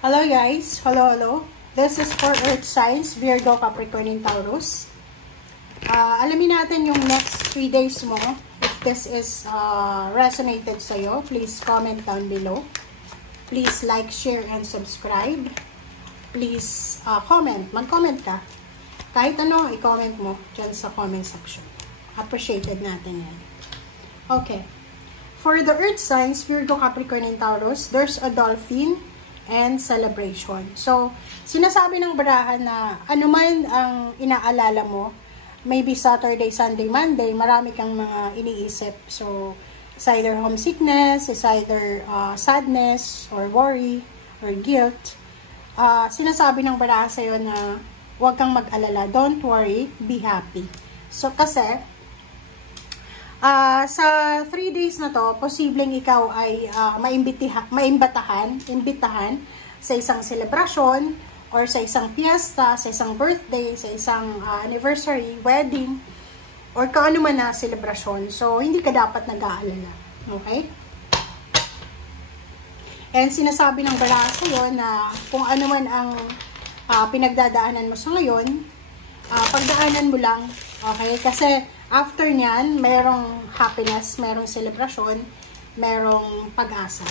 Hello guys, hello. This is for Earth Signs, Virgo, Capricorn, and Taurus. Alamin natin yung next 3 days mo. If this is resonated sa'yo, please comment down below. Please like, share, and subscribe. Please comment, mag-comment ka. Kahit ano, i-comment mo dyan sa comment section. Appreciated natin yan. Okay. For the Earth Signs, Virgo, Capricorn, and Taurus, there's a dolphin and celebration. So, sinasabi ng barahan na anuman ang inaalala mo, maybe Saturday, Sunday, Monday, marami kang mga iniisip. So, it's either homesickness, it's either sadness, or worry, or guilt. Sinasabi ng barahan sa'yo na huwag kang mag-alala. Don't worry, be happy. So, kasi, sa 3 days na to, posibleng ikaw ay imbitahan sa isang selebrasyon or sa isang fiesta, sa isang birthday, sa isang anniversary, wedding, or kung ano man na selebrasyon. So, hindi ka dapat nag-aalala. Okay? And sinasabi ng baraha sa'yo na kung ano man ang pinagdadaanan mo sa ngayon, pagdaanan mo lang. Okay? Kasi, after nyan, mayroong happiness, mayroong celebration, mayroong pag-asa.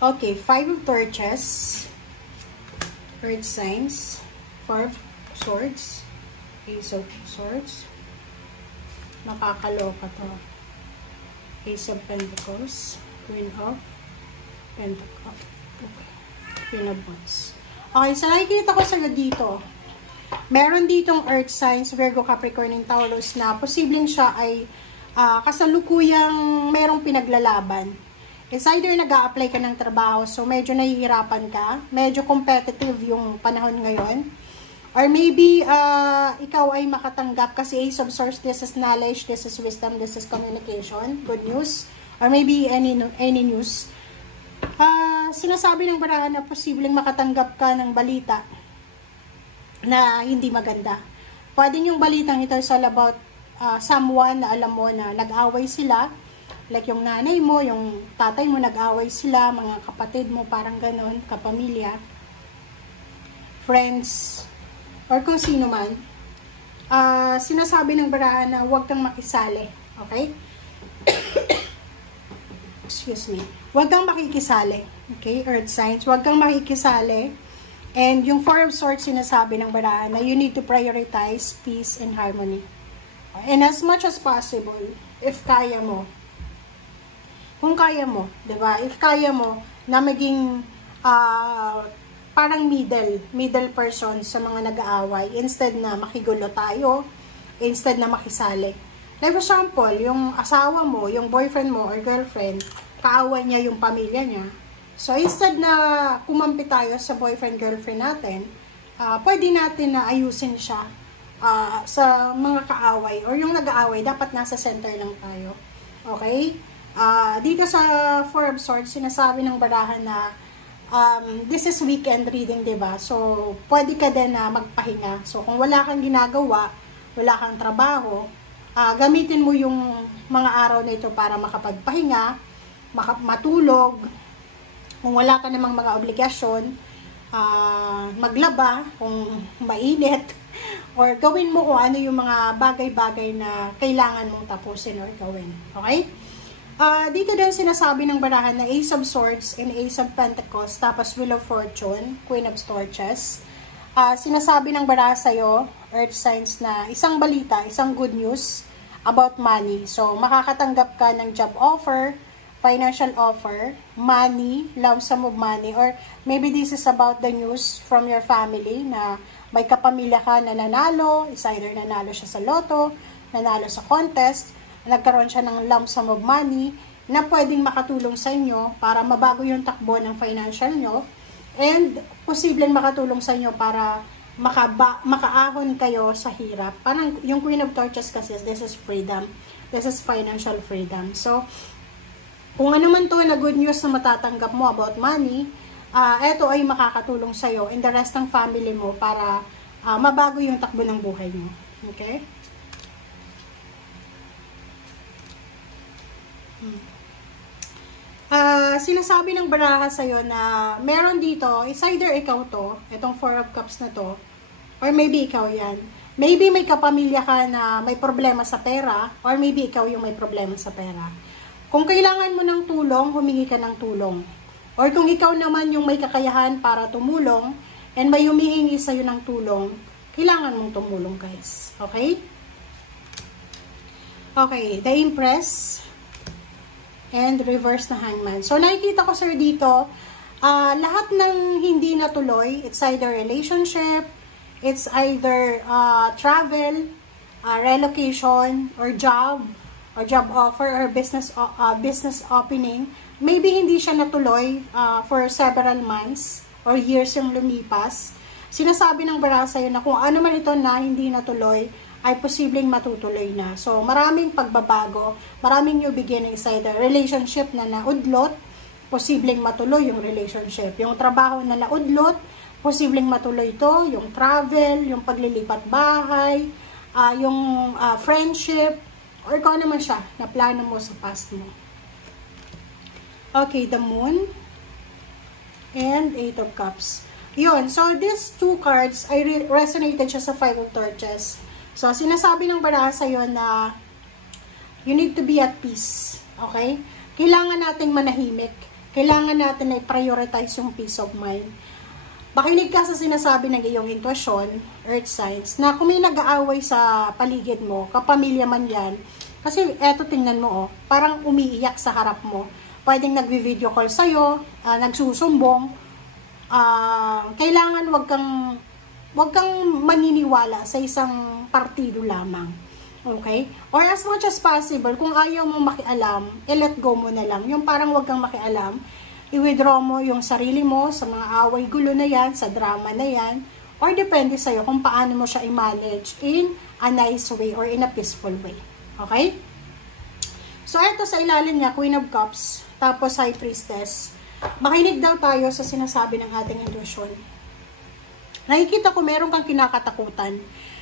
Okay, 5 of Torches, Earth Signs, 4 of Swords, Ace of Swords, nakakaloka to, Ace of Pentacles, Queen of Pentacles, okay. Okay, so nakikita ko sa'yo dito. Meron ditong Earth Signs, Virgo, Capricorn, and Taurus na posibleng siya ay kasalukuyang merong pinaglalaban. It's either nag-a-apply ka ng trabaho, so medyo nahihirapan ka, medyo competitive yung panahon ngayon. Or maybe, ikaw ay makatanggap kasi Ace of Swords, this is knowledge, this is wisdom, this is communication, good news. Or maybe any news. Sinasabi ng barahan na posibleng makatanggap ka ng balita na hindi maganda. Pwedeng yung balitang ito is all about someone na alam mo na nag-away sila, like yung nanay mo, yung tatay mo, nag-away sila, mga kapatid mo, parang ganon, kapamilya, friends, or kung sino man. Sinasabi ng barahan na huwag kang makisali, okay? Excuse me. Huwag kang makikisali. Okay, Earth Signs. Huwag kang makikisali. And yung 4 of Swords, sinasabi ng barahan na you need to prioritize peace and harmony. And as much as possible, if kaya mo, kung kaya mo, diba? If kaya mo na maging parang middle person sa mga nag-aaway, instead na makigulo tayo, instead na makisali. Like for example, yung asawa mo, yung boyfriend mo or girlfriend, kaaway niya yung pamilya niya. So, instead na kumampi tayo sa boyfriend-girlfriend natin, pwede natin na ayusin siya sa mga kaaway or yung nag-aaway, dapat nasa center lang tayo. Okay? Dito sa 4 of Swords, sinasabi ng barahan na this is weekend reading, diba? So, pwede ka din na magpahinga. So, kung wala kang ginagawa, wala kang trabaho, gamitin mo yung mga araw na ito para makapagpahinga, matulog, kung wala ka namang mga obligasyon, maglaba kung mainit, or gawin mo kung ano yung mga bagay-bagay na kailangan mong tapusin or gawin. Okay? Dito din sinasabi ng barahan na Ace of Swords and Ace of Pentacles, tapos Wheel of Fortune, Queen of Torches. Sinasabi ng baraha sa'yo, Earth Signs, na isang balita, isang good news about money. So, makakatanggap ka ng job offer, financial offer, money, lump sum of money, or maybe this is about the news from your family na may kapamilya ka na nanalo, is either nanalo siya sa loto, nanalo sa contest, nagkaroon siya ng lump sum of money na pwedeng makatulong sa inyo para mabago yung takbo ng financial nyo, and posibleng makatulong sa inyo para makaahon kayo sa hirap. Parang yung Queen of Torches kasi, this is freedom. This is financial freedom. So, kung ano man to na good news na matatanggap mo about money, ito ay makakatulong sa'yo and the rest ng family mo para mabago yung takbo ng buhay mo. Okay? Sinasabi ng baraha sa'yo na meron dito, is either ikaw to, itong 4 of Cups na to, or maybe ikaw yan. Maybe may kapamilya ka na may problema sa pera, or maybe ikaw yung may problema sa pera. Kung kailangan mo ng tulong, humingi ka ng tulong. Or kung ikaw naman yung may kakayahan para tumulong, and may humihingi sa'yo ng tulong, kailangan mong tumulong, guys. Okay? Okay, the Empress and reverse na Hangman. So, nakikita ko, sir, dito, lahat ng hindi natuloy, it's either relationship, it's either travel, relocation, or job offer, or business opening. Maybe hindi siya natuloy for several months or years yung lumipas. Sinasabi ng baraha sa'yo na kung ano man ito na hindi natuloy, ay posibleng matutuloy na. So, maraming pagbabago, maraming new beginnings, either relationship na naudlot, posibleng matuloy yung relationship. Yung trabaho na naudlot, posibleng matuloy ito. Yung travel, yung paglilipat bahay, yung friendship, or kung ano naman siya na plano mo sa past mo. Okay, the Moon and 8 of Cups. Yun, so these 2 cards, I resonated siya sa 5 of Torches. So, sinasabi ng baraha sa'yo na you need to be at peace. Okay? Kailangan nating manahimik. Kailangan natin ay prioritize yung peace of mind. Makinig ka sa sinasabi ng iyong intuition, earth signs, na kung may nag-aaway sa paligid mo, kapamilya man yan, kasi eto tingnan mo, parang umiiyak sa harap mo. Pwedeng nagvi-video call sa'yo, nagsusumbong. Kailangan wag kang maniniwala sa isang partido lamang. Okay? Or as much as possible, kung ayaw mo makialam, let go mo na lang. Yung parang wag kang makialam, i-withdraw mo yung sarili mo sa mga away gulo na yan, sa drama na yan, or depende sa'yo kung paano mo siya i-manage in a nice way or in a peaceful way. Okay? So, ito sa ilalim niya, Queen of Cups, tapos High Priestess. Makinig daw tayo sa sinasabi ng ating intuition. Nakikita ko meron kang kinakatakutan.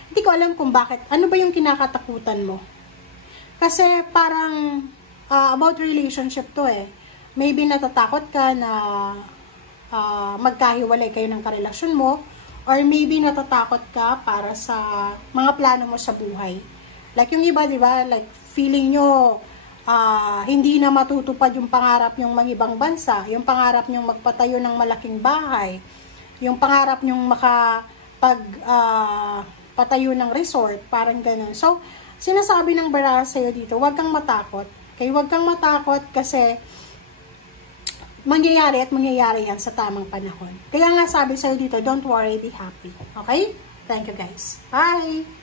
Hindi ko alam kung bakit. Ano ba yung kinakatakutan mo? Kasi parang about relationship to eh. Maybe natatakot ka na magkahiwalay kayo ng karelasyon mo, or maybe natatakot ka para sa mga plano mo sa buhay. Like yung iba, di ba? Like feeling nyo hindi na matutupad yung pangarap nyong mag-ibang bansa, yung pangarap nyong magpatayo ng malaking bahay, yung pangarap nyong patayo ng resort, parang ganun. So, sinasabi ng baraha sa'yo dito, huwag kang matakot. Okay? Huwag kang matakot kasi mangyayari yan sa tamang panahon. Kaya nga sabi sa'yo dito, don't worry, be happy. Okay? Thank you guys. Bye!